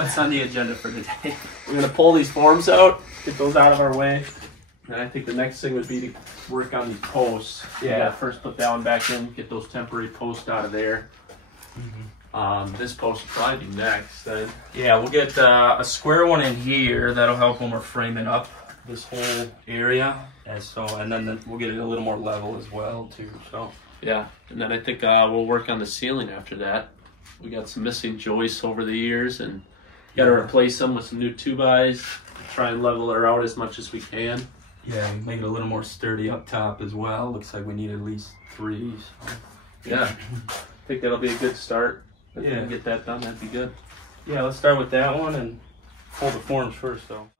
What's on the agenda for today? We're gonna pull these forms out, get those out of our way. And I think the next thing would be to work on these posts. Yeah. We gotta first put that one back in, get those temporary posts out of there. This post will probably be next then. Yeah, we'll get a square one in here. That'll help when we're framing up this whole area. And then we'll get it a little more level as well too. So yeah, and then I think we'll work on the ceiling after that. We got some missing joists over the years and got to replace them with some new 2x. Try and level her out as much as we can. Yeah, make it a little more sturdy up top as well. Looks like we need at least 3. So. Yeah, I think that'll be a good start. If we can get that done, that'd be good. Yeah, let's start with that one and pull the forms first, though.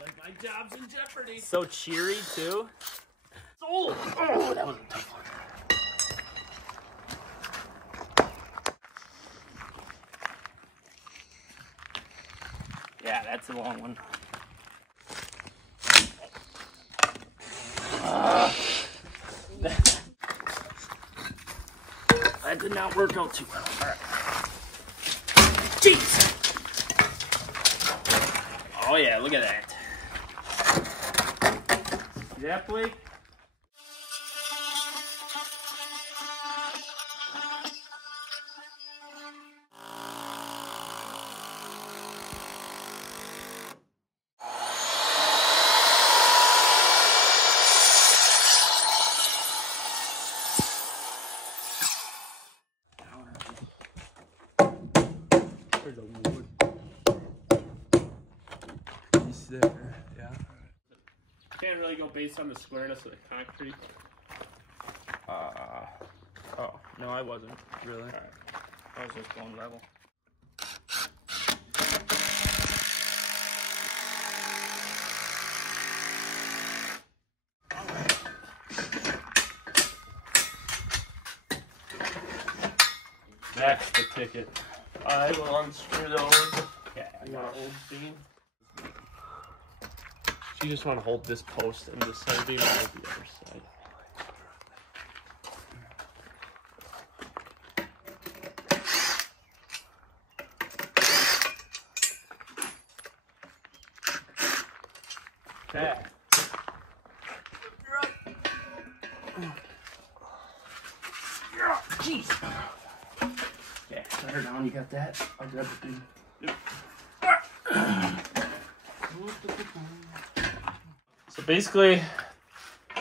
Like my job's in jeopardy. So cheery too. Oh, that was a tough one. Yeah, that's a long one. That did not work out too well. All right. Jeez. Oh yeah, look at that. See that, Blake? There's a wood piece there, yeah. Can't really go based on the squareness of the concrete. Oh, no, I wasn't. Really? All right. I was just going level. That's the ticket. I will unscrew those. Yeah, You want to hold beam? So you just want to hold this post and this side beam and hold the other side. Okay. Jeez. Yeah, set her down. You got that? I'll grab the thing. So basically,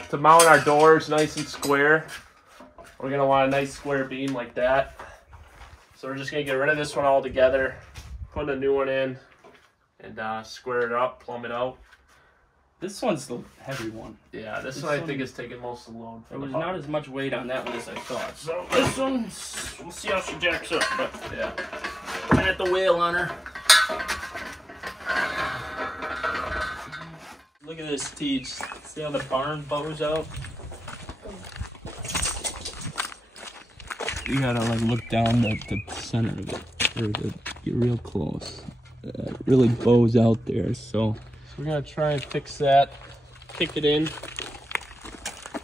to mount our doors nice and square, we're going to want a nice square beam like that. So we're just going to get rid of this one altogether, put a new one in, and square it up, plumb it out. This one's the heavy one. Yeah, this one I think is taking most of the load. There was not as much weight on that one as I thought. So this one, we'll see how she jacks up. But yeah, I had the wheel on her. Look at this teach. See how the barn bows out? You gotta like look down the center of it, or get real close. It really bows out there. So we're going to try and fix that, kick it in,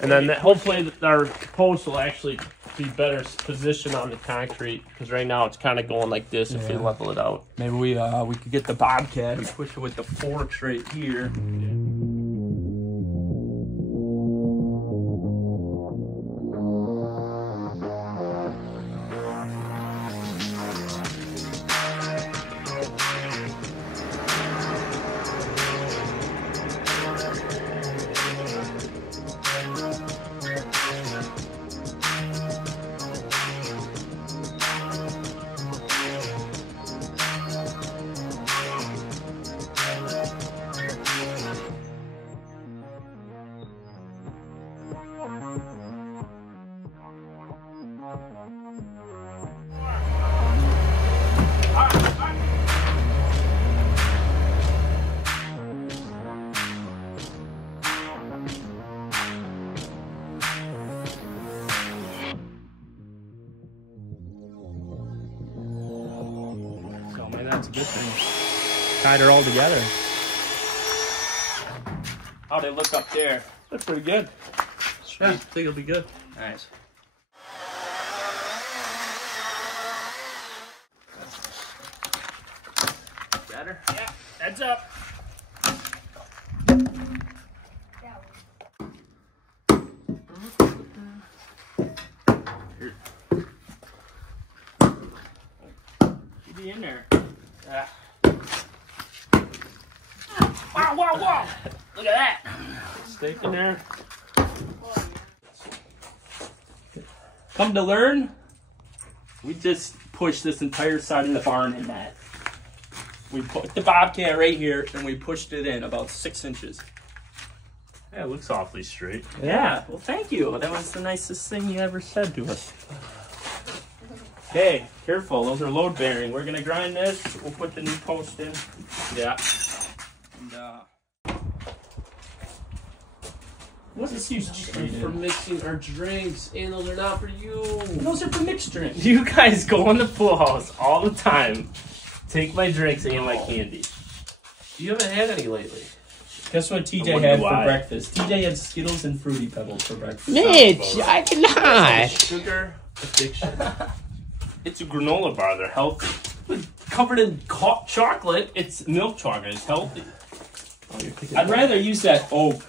and then hopefully our post will actually be better positioned on the concrete, because right now it's kind of going like this if you level it out. maybe we could get the Bobcat and push it with the forks right here. That's a good thing. Tied her all together. How'd it look up there? That's pretty good. Yeah, I think it'll be good. Nice. Better? Yeah, heads up. She'd be in there. Yeah. Wow, wow, wow! Look at that! Steak in there. Come to learn, we just pushed this entire side of the barn in that. We put the bobcat right here and we pushed it in about 6 inches. Yeah, it looks awfully straight. Yeah, well thank you. That was the nicest thing you ever said to us. Okay, careful, those are load bearing. We're gonna grind this, we'll put the new post in. Yeah. And What's this used for mixing our drinks? And those are not for you. those are for mixed drinks. You guys go in the pool house all the time, take my drinks and my candy. You haven't had any lately. Guess what I TJ wonder had why. for breakfast? TJ had Skittles and Fruity Pebbles for breakfast. Mitch, I cannot. Sugar addiction. It's a granola bar, they're healthy. Covered in chocolate. It's milk chocolate, it's healthy. I'd rather use that oak.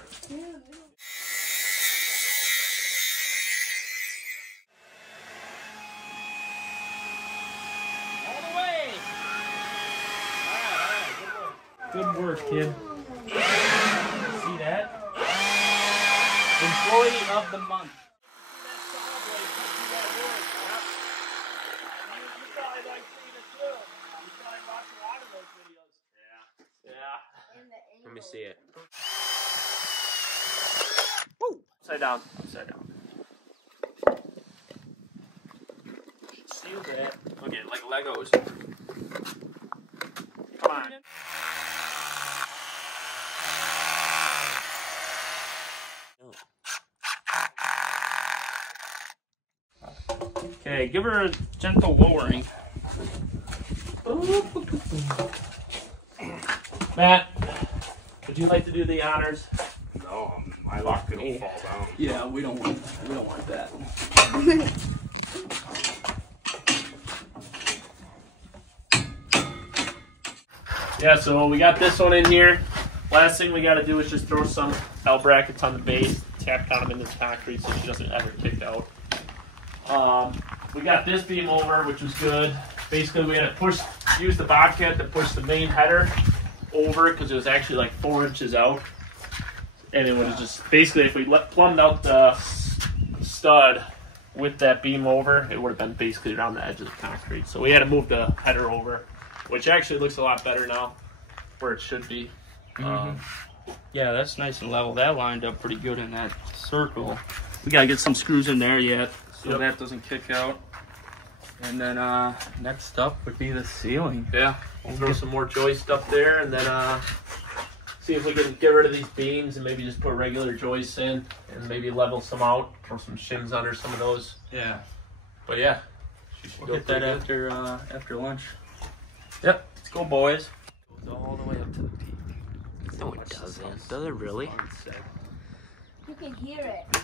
Good work, kid. See that? Employee of the month. Let me see it. Upside down. Upside down. Seal that. Okay, like Legos. Come on. Okay, give her a gentle lowering. Matt, would you like to do the honors? No, my lock gonna fall down. Yeah, we don't want that. Yeah, so we got this one in here. Last thing we got to do is just throw some L brackets on the base, tap down them into the concrete so she doesn't ever kick out. We got this beam over, which was good. Basically, we had to use the Bobcat to push the main header over because it was actually like 4 inches out. And it would have just, basically, if we plumbed out the stud with that beam over, it would have been basically around the edge of the concrete. So we had to move the header over, which actually looks a lot better now, where it should be. Yeah, that's nice and level. That lined up pretty good in that circle. We gotta get some screws in there yet, so that doesn't kick out. And then next up would be the ceiling. Yeah, we'll throw some more joist up there, and then see if we can get rid of these beams and maybe just put regular joists in, and maybe level some out, throw some shims under some of those. Yeah, But yeah, we'll get that after lunch. Yep, let's go, boys. Goes all the way up to the peak. No, it doesn't. Does it really? You can hear it.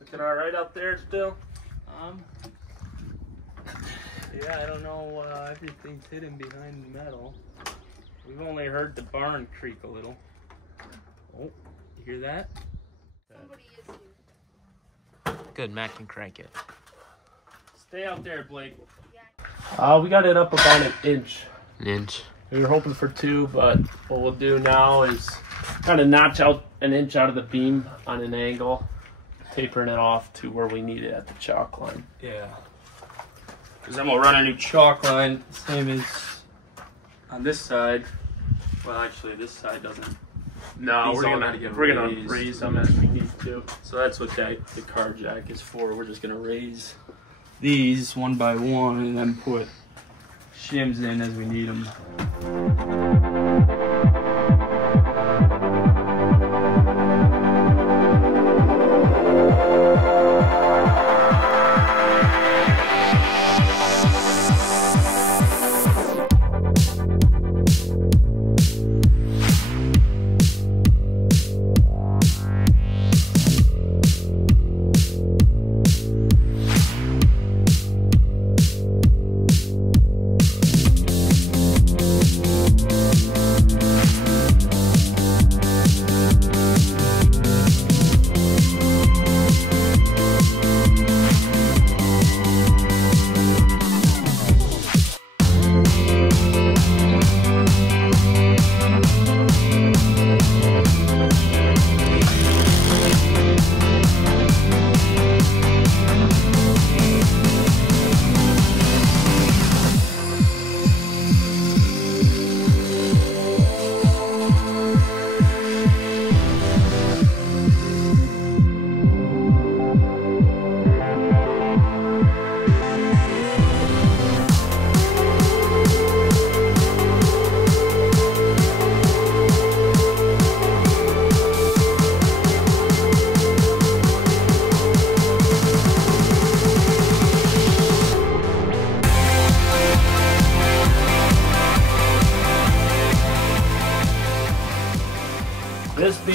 Looking all right out there still? Yeah, I don't know. Everything's hidden behind the metal. We've only heard the barn creak a little. Oh, you hear that? Somebody is here. Good, Matt can crank it. Stay out there, Blake. We got it up about an inch. An inch. We were hoping for 2, but what we'll do now is kind of notch out an inch out of the beam on an angle, tapering it off to where we need it at the chalk line. Yeah. Because then we'll run a new chalk line, same as on this side. Well, actually, this side doesn't. No, These we're all gonna gotta get raise raised. them as we need to. So that's what the car jack is for. We're just gonna raise these one by one and then put shims in as we need them.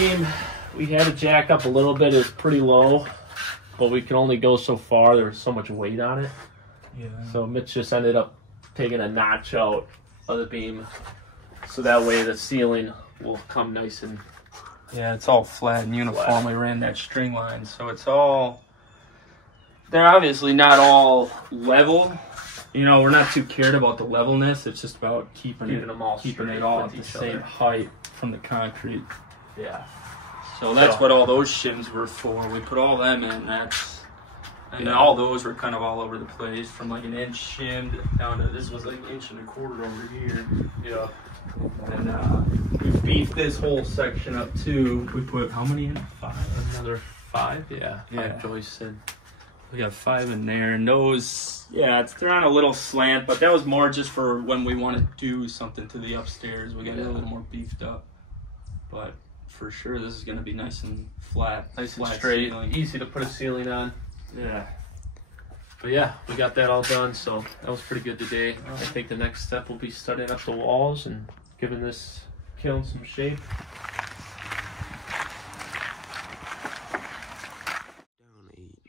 beam, we had to jack up a little bit. It's pretty low, but we can only go so far. There was so much weight on it. Yeah. So Mitch just ended up taking a notch out of the beam, so that way the ceiling will come nice and Yeah, it's all flat and uniform. We ran that string line, so it's all. They're obviously not all level. You know, we're not too cared about the levelness. It's just about keeping it all at the same height from the concrete. yeah. So that's what all those shims were for. We put all them in. And all those were kind of all over the place, from like an inch shimmed down to this was like an inch and a quarter over here. Yeah. And we beefed this whole section up too. We put how many in? 5. Another 5. Yeah. 5 joists in. We got 5 in there, and those, they're on a little slant, but that was more just for when we want to do something to the upstairs. We got it a little more beefed up, but for sure this is going to be nice and flat, Nice and flat straight. ceiling. Easy to put a ceiling on. Yeah. But yeah, we got that all done, so that was pretty good today. I think the next step will be studding up the walls and giving this kiln some shape.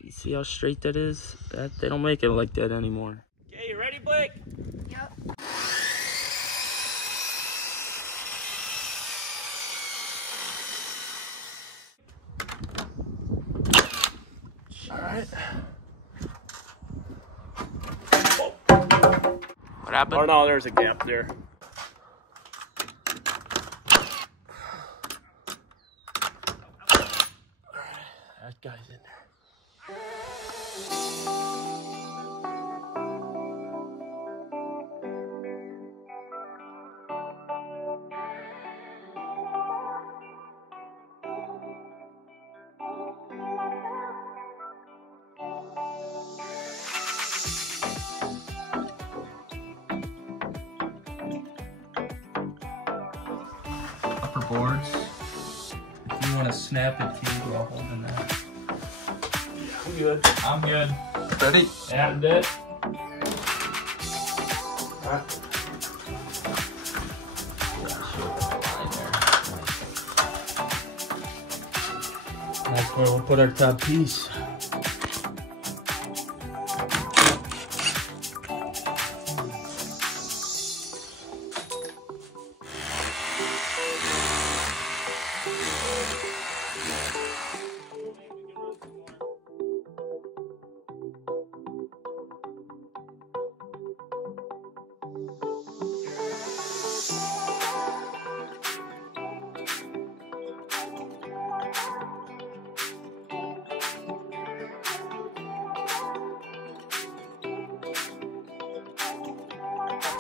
You see how straight that is? They don't make it like that anymore. Okay, you ready, Blake? Yep. Alright. What happened? Oh no, there's a gap there. That guy's in there. Upper boards. If you want to snap it to you while holding that. I'm good. I'm good. Ready? Yeah, I'm it. Alright. That's where we'll put our top piece.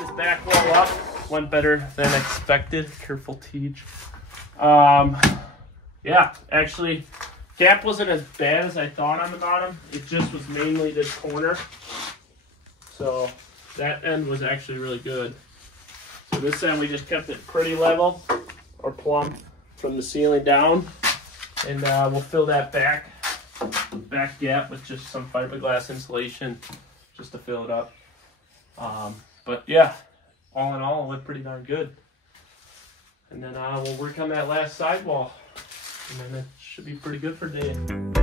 This back wall up went better than expected. Careful teach. Yeah, actually, gap wasn't as bad as I thought on the bottom. It just was mainly this corner. So that end was actually really good. So this end we just kept it pretty level or plumb from the ceiling down, and we'll fill that back gap with just some fiberglass insulation just to fill it up. But yeah, all in all, it went pretty darn good. And then we'll work on that last sidewall, and then it should be pretty good for today.